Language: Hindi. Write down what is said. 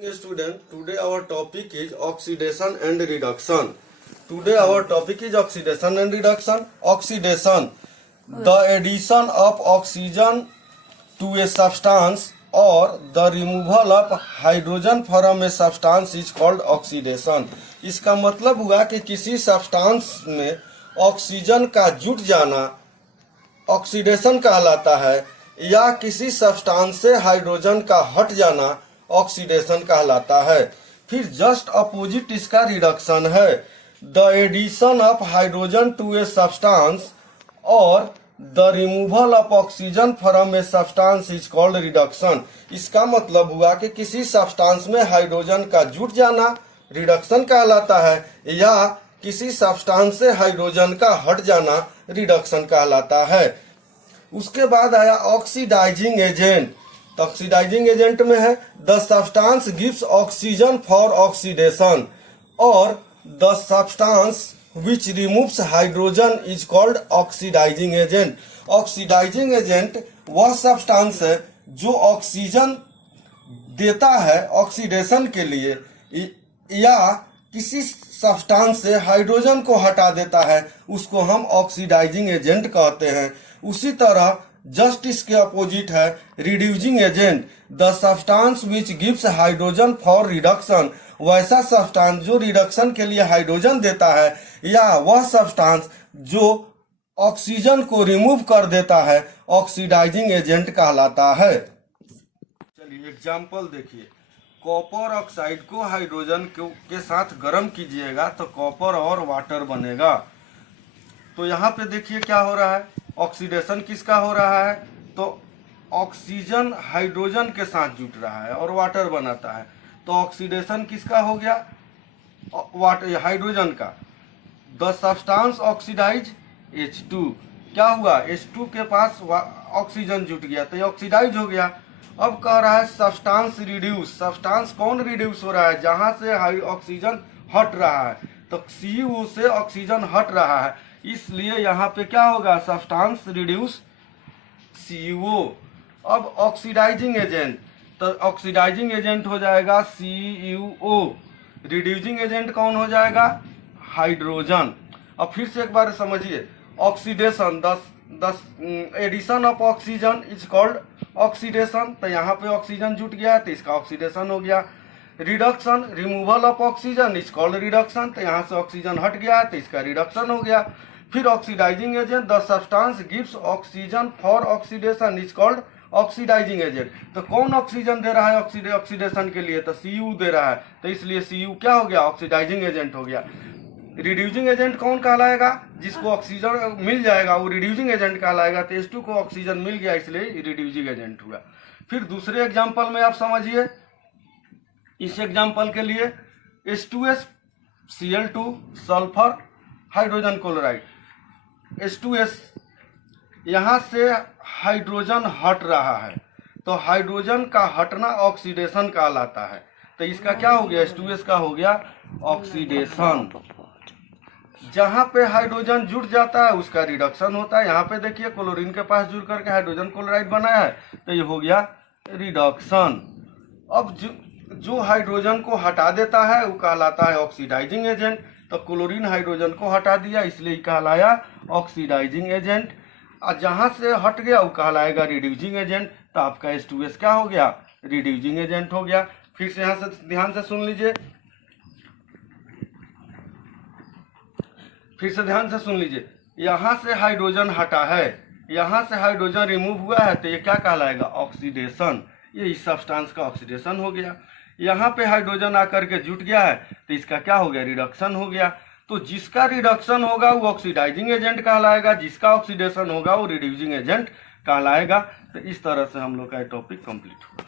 Student, today our topic is oxidation and reduction. Today our topic is oxidation and reduction. Oxidation, the addition of oxygen to a substance or the removal of hydrogen from a substance is called oxidation. इसका मतलब हुआ कि किसी सब्सटेंस में ऑक्सीजन का जुट जाना ऑक्सीडेशन कहलाता है, या किसी सब्सटेंस से हाइड्रोजन का हट जाना ऑक्सीडेशन कहलाता है। फिर जस्ट अपोजिट इसका रिडक्शन है। The addition of hydrogen to a substance और the removal of oxygen from a substance is called reduction. इसका मतलब हुआ कि किसी सब्सटेंस में हाइड्रोजन का जुट जाना रिडक्शन कहलाता है, या किसी सब्सटेंस से हाइड्रोजन का हट जाना रिडक्शन कहलाता है। उसके बाद आया ऑक्सीडाइजिंग एजेंट। तो ऑक्सीडाइजिंग एजेंट में है the substance gives oxygen for oxidation और the substance which removes hydrogen is called oxidising agent. Oxidizing agent वह सब्सटेंस है जो ऑक्सीजन देता है ऑक्सीडेशन के लिए, या किसी सब्सटेंस से हाइड्रोजन को हटा देता है, उसको हम ऑक्सीडाइजिंग एजेंट कहते हैं। उसी तरह जस्ट इसके अपोजिट है reducing agent. The substance which gives hydrogen for reduction, वैसा सब्सटेंस जो रिडक्शन के लिए हाइड्रोजन देता है, या वह सब्सटेंस जो ऑक्सीजन को रिमूव कर देता है ऑक्सीडाइजिंग एजेंट कहलाता है। चलिए एग्जांपल देखिए। कॉपर ऑक्साइड को हाइड्रोजन के साथ गर्म कीजिएगा तो कॉपर और वाटर बनेगा। तो यहाँ पे देखिए क्या हो रहा है, ऑक्सीडेशन किसका हो रहा है, तो ऑक्सीजन हाइड्रोजन के साथ जुट रहा है और वाटर बनाता है। तो ऑक्सीडेशन किसका हो गया, हाइड्रोजन का। द सब्सटेंस ऑक्सीडाइज H2, क्या हुआ, H2 के पास ऑक्सीजन जुट गया तो ये ऑक्सीडाइज हो गया। अब कह रहा है सब्सटेंस रिड्यूस। सब्सटेंस कौन रिड्यूस हो रहा है, जहां से ऑक्सीजन हट रहा है, तो Cu से ऑक्सीजन हट रहा है, इसलिए यहाँ पे क्या होगा, सब्सटेंस रिड्यूस CO। अब ऑक्सीडाइजिंग एजेंट, तो ऑक्सीडाइजिंग एजेंट हो जाएगा CuO। रिड्यूसिंग एजेंट कौन हो जाएगा, हाइड्रोजन। अब फिर से एक बार समझिए, oxidation the addition of oxygen is called oxidation. तो यहाँ पे ऑक्सीजन जुट गया है तो इसका ऑक्सीडेशन हो गया। Reduction, removal of oxygen is called reduction. तो यहाँ से ऑक्सीजन हट गया है तो इसका रिडक्शन हो गया। फिर oxidising agent, the substance gives oxygen for oxidation is called oxidising agent. तो कौन ऑक्सीजन दे रहा है ऑक्सीडेशन के लिए, तो Cu दे रहा है, तो इसलिए Cu क्या हो गया, ऑक्सीडाइजिंग एजेंट हो गया। रिड्यूसिंग एजेंट कौन कहलाएगा, जिसको ऑक्सीजन मिल जाएगा वो रिड्यूसिंग एजेंट कहलाएगा। तो H2 को ऑक्सीजन मिल गया इसलिए रिड्यूसिंग एजेंट हुआ। फिर दूसरे एग्जांपल में आप समझिए, इस एग्जांपल के लिए H2S Cl2 sulphur hydrogen chloride. H2S, यहाँ से हाइड्रोजन हट रहा है तो हाइड्रोजन का हटना ऑक्सीडेशन कहलाता है। तो इसका क्या हो गया, H2S का हो गया ऑक्सीडेशन। जहां पे हाइड्रोजन जुट जाता है उसका रिडक्शन होता है। यहाँ पे देखिए क्लोरीन के पास जुड़ करके हाइड्रोजन क्लोराइड बनाया है तो ये हो गया रिडक्शन। अब जो हाइड्रोजन को हटा देता है वो कहलाता है ऑक्सीडाइजिंग एजेंट। तो क्लोरीन हाइड्रोजन को हटा दिया इसलिए कहलाया ऑक्सीडाइजिंग एजेंट। और जहां से हट गया वो कहलाएगा रिड्यूसिंग एजेंट। तो आपका H2S क्या हो गया, रिड्यूसिंग एजेंट हो गया। फिर से यहाँ से ध्यान से सुन लीजिए, फिर से ध्यान से सुन लीजिए। यहाँ से हाइड्रोजन हटा है, यहाँ से हाइड्रोजन रिमूव हुआ है तो ये क्या कहलाएगा, ऑक्सीडेशन। ये इस सब्सटेंस का ऑक्सीडेशन हो गया। यहाँ पे हाइड्रोजन आकर के जुट गया है तो इसका क्या हो गया, रिडक्शन हो गया। तो जिसका रिडक्शन होगा वो ऑक्सीडाइजिंग एजेंट कहलाएगा, जिसका ऑक्सीडेशन होगा वो रिड्यूसिंग एजेंट कहलाएगा। तो इस तरह से हम लोग का टॉपिक कंप्लीट हुआ।